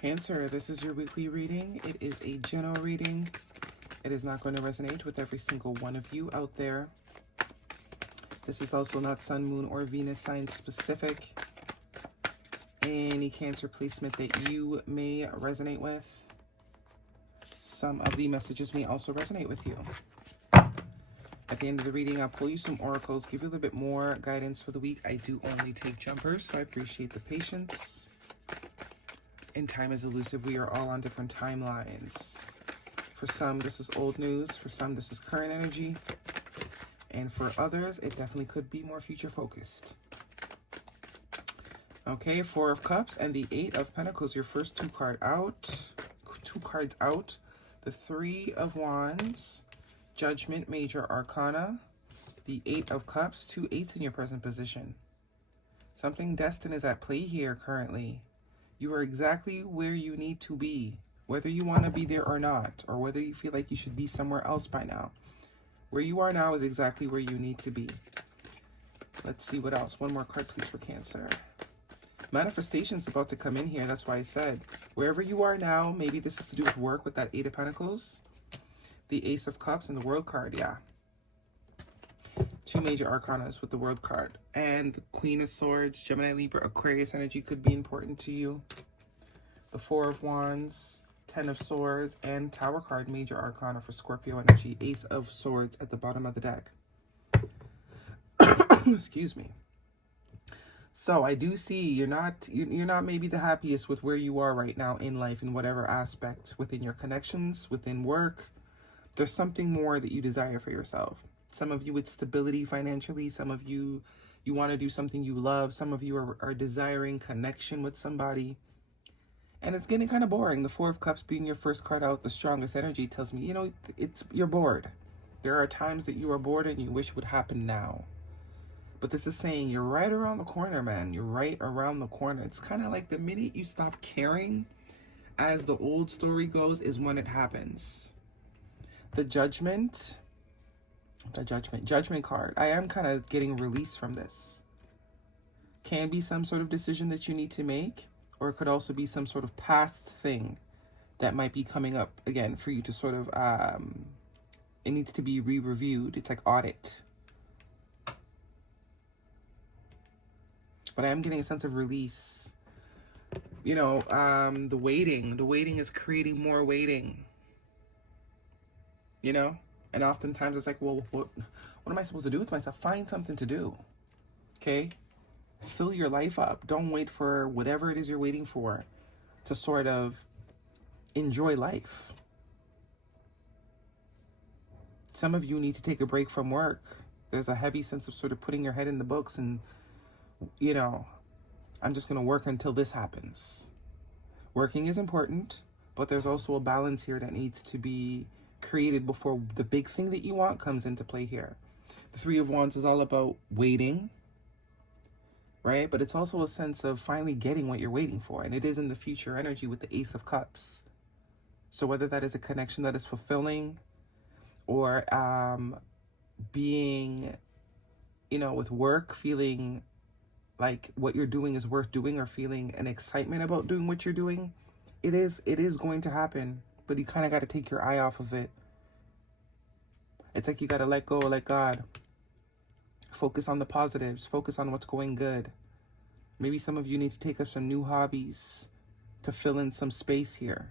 Cancer, this is your weekly reading. It is a general reading. It is not going to resonate with every single one of you out there. This is also not Sun, Moon, or Venus sign specific. Any Cancer placement that you may resonate with. Some of the messages may also resonate with you. At the end of the reading, I'll pull you some oracles, give you a little bit more guidance for the week. I do only take jumpers, so I appreciate the patience. And time is elusive. We are all on different timelines. For some, this is old news. For some, this is current energy. And for others, it definitely could be more future focused. Okay, Four of Cups and the Eight of Pentacles. Your first two cards out. The Three of Wands, Judgment, Major Arcana. The Eight of Cups, two eights in your present position. Something destined is at play here currently. You are exactly where you need to be, whether you want to be there or not, or whether you feel like you should be somewhere else by now. Where you are now is exactly where you need to be. Let's see what else. One more card, please, for Cancer. Manifestation is about to come in here. That's why I said, wherever you are now, maybe this is to do with work with that Eight of Pentacles, the Ace of Cups, and the World card, yeah. Two major arcanas with the World card. And the Queen of Swords, Gemini, Libra, Aquarius energy could be important to you. The Four of Wands, Ten of Swords, and Tower card, major arcana for Scorpio energy. Ace of Swords at the bottom of the deck. Excuse me. So I do see you're not maybe the happiest with where you are right now in life, in whatever aspect, within your connections, within work. There's something more that you desire for yourself. Some of you with stability financially. Some of you want to do something you love. Some of you are desiring connection with somebody. And it's getting kind of boring. The Four of Cups being your first card out, the strongest energy, tells me, you're bored. There are times that you are bored and you wish would happen now. But this is saying you're right around the corner, man. You're right around the corner. It's kind of like the minute you stop caring, as the old story goes, is when it happens. The Judgment card. I am kind of getting release from this. Can be some sort of decision that you need to make, or it could also be some sort of past thing that might be coming up again for you to sort of, it needs to be re-reviewed. It's like audit. But I am getting a sense of release. The waiting is creating more waiting. And oftentimes it's like, well, what am I supposed to do with myself? Find something to do. Okay? Fill your life up. Don't wait for whatever it is you're waiting for to sort of enjoy life. Some of you need to take a break from work. There's a heavy sense of sort of putting your head in the books and, I'm just going to work until this happens. Working is important, but there's also a balance here that needs to be created before the big thing that you want comes into play here. The Three of Wands is all about waiting, right? But it's also a sense of finally getting what you're waiting for. And it is in the future energy with the Ace of Cups. So whether that is a connection that is fulfilling, or being, with work, feeling like what you're doing is worth doing, or feeling an excitement about doing what you're doing, it is going to happen. But you kind of got to take your eye off of it. It's like you got to let go, let God. Focus on the positives. Focus on what's going good. Maybe some of you need to take up some new hobbies to fill in some space here.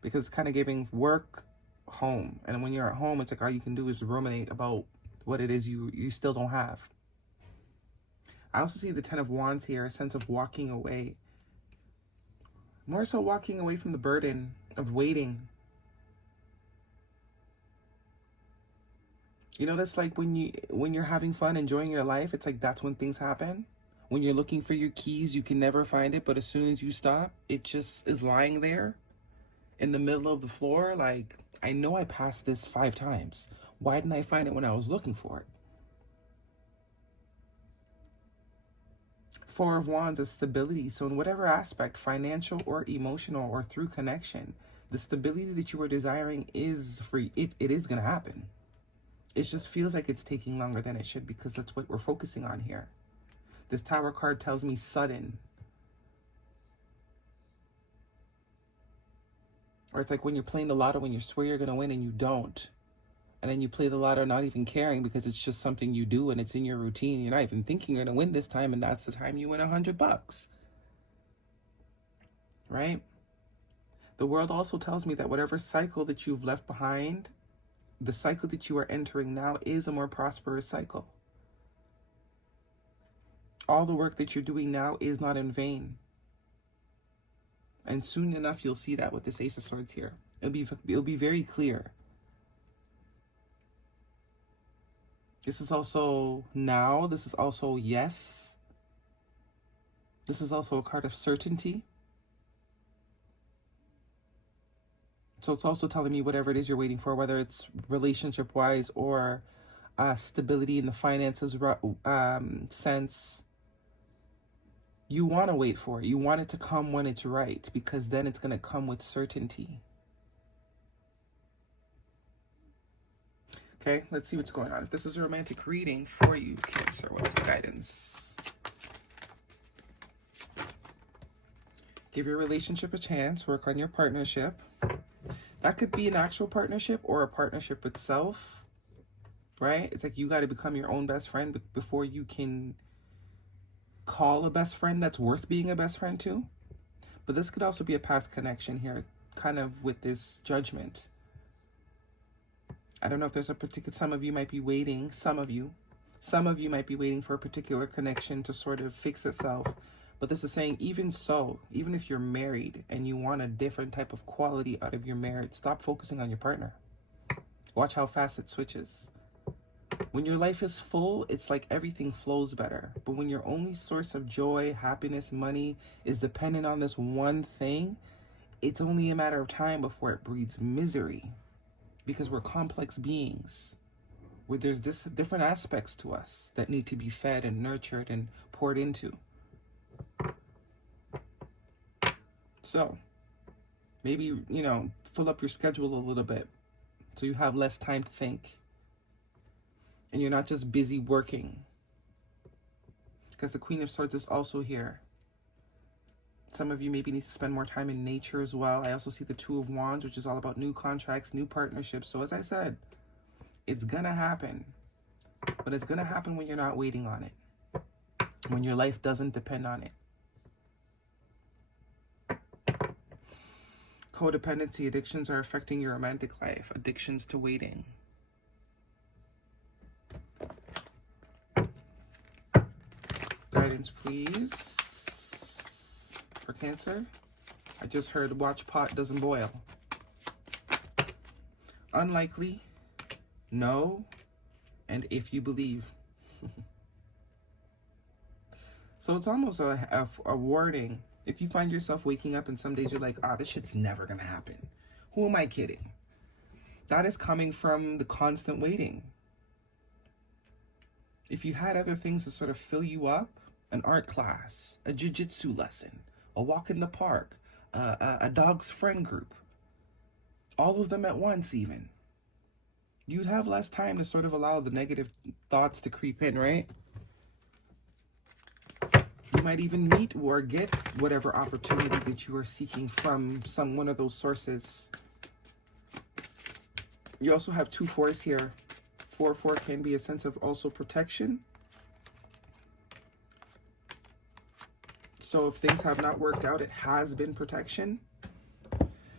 Because it's kind of giving work home. And when you're at home, it's like all you can do is ruminate about what it is you still don't have. I also see the Ten of Wands here, a sense of walking away. More so walking away from the burden of waiting. That's like when you're having fun, enjoying your life, it's like that's when things happen. When you're looking for your keys, you can never find it, but as soon as you stop, it just is lying there in the middle of the floor. Like, I know I passed this 5 times. Why didn't I find it when I was looking for it? Four of Wands is stability. So in whatever aspect, financial or emotional or through connection, the stability that you are desiring is free. It is going to happen. It just feels like it's taking longer than it should, because that's what we're focusing on here. This Tower card tells me sudden. Or it's like when you're playing the lotto and you swear you're going to win and you don't. And then you play the lotto not even caring because it's just something you do and it's in your routine. You're not even thinking you're going to win this time, and that's the time you win $100. Right? The world also tells me that whatever cycle that you've left behind, the cycle that you are entering now is a more prosperous cycle. All the work that you're doing now is not in vain. And soon enough, you'll see that with this Ace of Swords here. It'll be very clear. This is also now. This is also yes. This is also a card of certainty. So it's also telling me whatever it is you're waiting for, whether it's relationship-wise or stability in the finances sense. You want to wait for it. You want it to come when it's right, because then it's going to come with certainty. Okay, let's see what's going on. If this is a romantic reading for you, Cancer, what is the guidance? Give your relationship a chance. Work on your partnership. That could be an actual partnership or a partnership with self, right? It's like you got to become your own best friend before you can call a best friend that's worth being a best friend to. But this could also be a past connection here, kind of with this Judgment. I don't know if there's a particular, some of you might be waiting, some of you might be waiting for a particular connection to sort of fix itself. But this is saying, even so, even if you're married and you want a different type of quality out of your marriage, stop focusing on your partner. Watch how fast it switches. When your life is full, it's like everything flows better. But when your only source of joy, happiness, money is dependent on this one thing, it's only a matter of time before it breeds misery. Because we're complex beings, where there's different aspects to us that need to be fed and nurtured and poured into. So maybe, fill up your schedule a little bit so you have less time to think. And you're not just busy working. Because the Queen of Swords is also here. Some of you maybe need to spend more time in nature as well. I also see the Two of Wands, which is all about new contracts, new partnerships. So as I said, it's going to happen. But it's going to happen when you're not waiting on it. When your life doesn't depend on it. Codependency, addictions are affecting your romantic life. Addictions to waiting. Guidance, please. For Cancer, I just heard watch pot doesn't boil. Unlikely, no, and if you believe. So it's almost a warning. If you find yourself waking up and some days you're like, this shit's never gonna happen. Who am I kidding? That is coming from the constant waiting. If you had other things to sort of fill you up, an art class, a jiu-jitsu lesson, a walk in the park, a dog's friend group, all of them at once even, you'd have less time to sort of allow the negative thoughts to creep in, right? You might even meet or get whatever opportunity that you are seeking from one of those sources. You also have 2 4s here. 4 can be a sense of also protection. So if things have not worked out, it has been protection.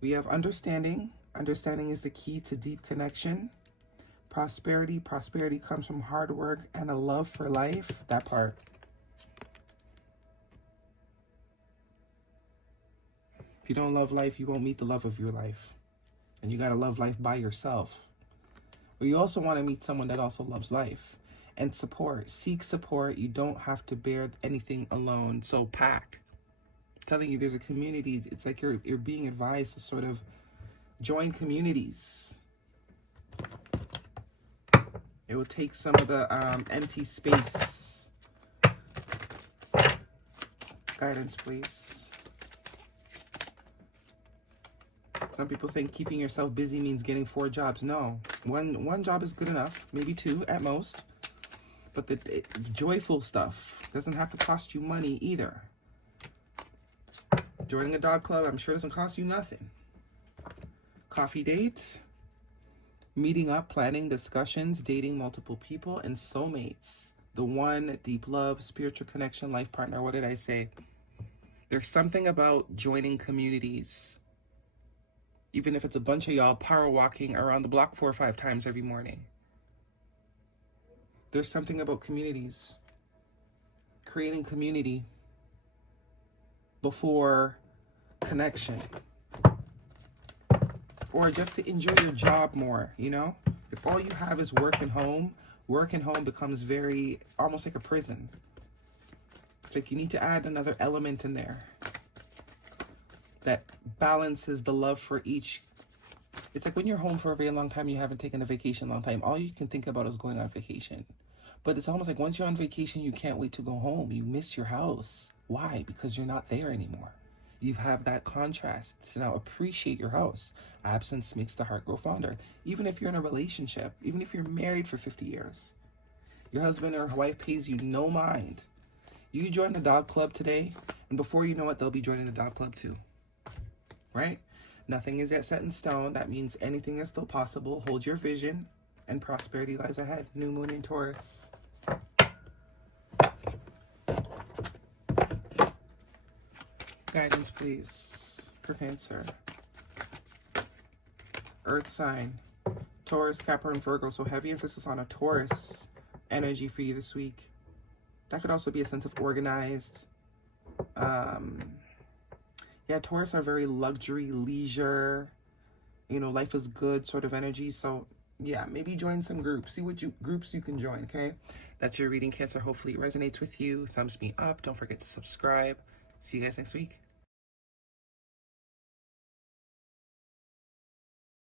We have understanding. Understanding is the key to deep connection. Prosperity. Prosperity comes from hard work and a love for life. That part. If you don't love life, you won't meet the love of your life. And you got to love life by yourself. But you also want to meet someone that also loves life. And support. Seek support. You don't have to bear anything alone. So pack. I'm telling you, there's a community. It's like you're being advised to sort of join communities. It will take some of the empty space. Guidance, please. Some people think keeping yourself busy means getting 4 jobs. No. One job is good enough. Maybe 2 at most. But the joyful stuff doesn't have to cost you money either. Joining a dog club, I'm sure, doesn't cost you nothing. Coffee date, meeting up, planning discussions, dating multiple people, and soulmates. The one, deep love, spiritual connection, life partner. What did I say? There's something about joining communities. Even if it's a bunch of y'all power walking around the block 4 or 5 times every morning. There's something about communities. Creating community before connection. Or just to enjoy your job more, you know? If all you have is work and home becomes very, almost like a prison. It's like you need to add another element in there that balances the love for each. It's like when you're home for a very long time, you haven't taken a vacation in a long time, all you can think about is going on vacation. But it's almost like once you're on vacation, you can't wait to go home. You miss your house. Why? Because you're not there anymore. You have that contrast. So now appreciate your house. Absence makes the heart grow fonder. Even if you're in a relationship, even if you're married for 50 years, your husband or wife pays you no mind. You join the dog club today, and before you know it, they'll be joining the dog club too. Right? Nothing is yet set in stone. That means anything is still possible. Hold your vision, and prosperity lies ahead. New moon in Taurus. Guidance, please, for Cancer. Earth sign. Taurus, Capricorn, Virgo. So heavy emphasis on a Taurus energy for you this week. That could also be a sense of organized. Yeah, Taurus are very luxury, leisure, you know, life is good sort of energy. So yeah, maybe join some groups. See what groups you can join, okay? That's your reading, Cancer. Hopefully it resonates with you. Thumbs me up. Don't forget to subscribe. See you guys next week.